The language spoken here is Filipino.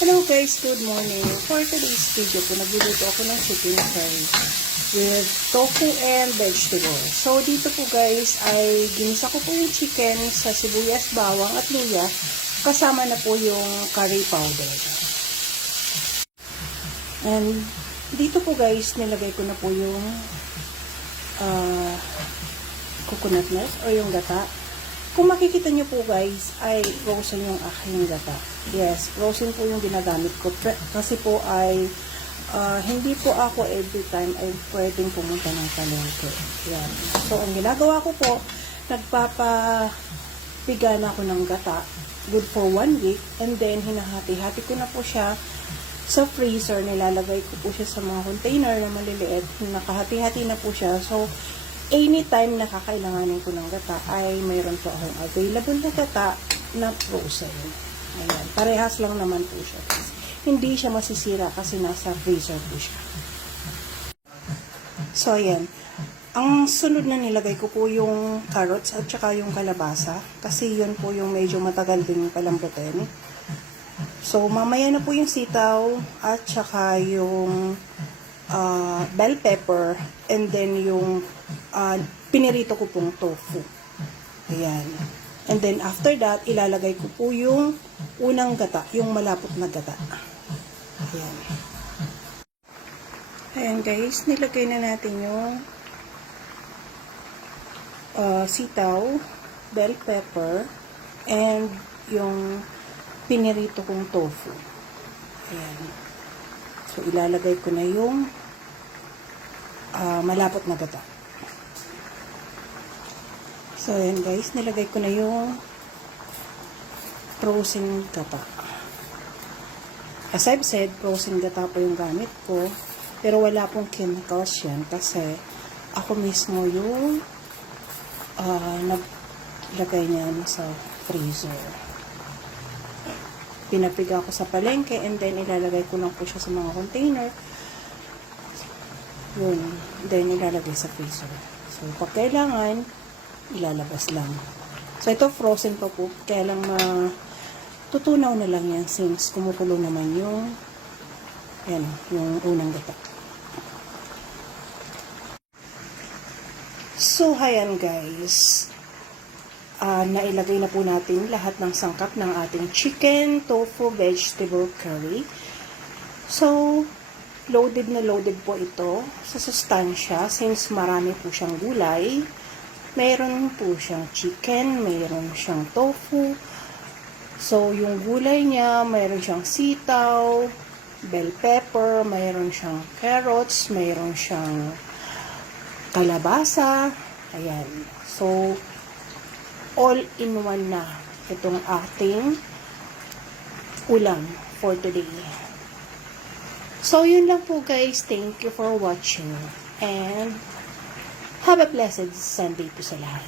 Hello guys, good morning. For today's video po, nagluluto ako ng chicken curry with tofu and vegetable. So dito po guys ay ginisa ko po yung chicken sa sibuyas, bawang at luya. Kasama na po yung curry powder. And dito po guys, nilagay ko na po yung coconut milk o yung gata. Kung makikita nyo po guys, ay frozen yung aking gata. Yes, frozen po yung ginagamit ko. Kasi po ay, hindi po ako every time ay pwedeng pumunta ng palengke. Yan. So, ang ginagawa ko po, nagpapapiga na ako ng gata. Good for 1 week. And then, hinahati-hati ko na po siya sa freezer. Nilalagay ko po siya sa mga container na maliliit. Nakahati-hati na po siya. So, anytime na kakailanganin ko ng gata ay mayroon po akong available na gata na frozen. Ayan. Parehas lang naman po siya. Hindi siya masisira kasi nasa freezer po siya. So, ayan. Ang sunod na nilagay ko po yung carrots at saka yung kalabasa. Kasi yun po yung medyo matagal din palambutin. So, mamaya na po yung sitaw at saka yung bell pepper and then yung pinirito ko pong tofu. Ayan. And then after that, ilalagay ko po yung unang gata, yung malapot na gata. Ayan. Ayan guys, nilagay na natin yung sitaw, bell pepper, and yung pinirito kong tofu. Ayan. So, ilalagay ko na yung malapot na gata. So, ayan guys, nilagay ko na yung frozen gata. As I've said, frozen gata po yung gamit ko. Pero wala pong chemicals yan kasi ako mismo yung naglagay niyan sa freezer. Pinapiga ko sa palengke and then ilalagay ko lang po siya sa mga container. Yun. Then ilalagay sa freezer. So, pag kailangan, ilalabas lang. So, ito frozen pa po. Kaya lang tutunaw na lang yan since kumukulo naman yung yung unang gata. So, ayan guys. Nailagay na po natin lahat ng sangkap ng ating chicken, tofu, vegetable curry. So, loaded na loaded po ito sa sustansya since marami po siyang gulay. Mayroon po siyang chicken, mayroon siyang tofu. So, yung gulay niya, mayroon siyang sitaw, bell pepper, mayroon siyang carrots, mayroon siyang kalabasa. Ayan. So, all-in-one na itong ating ulam for today. So, yun lang po guys. Thank you for watching. And have a blessed Sunday po sa lahat.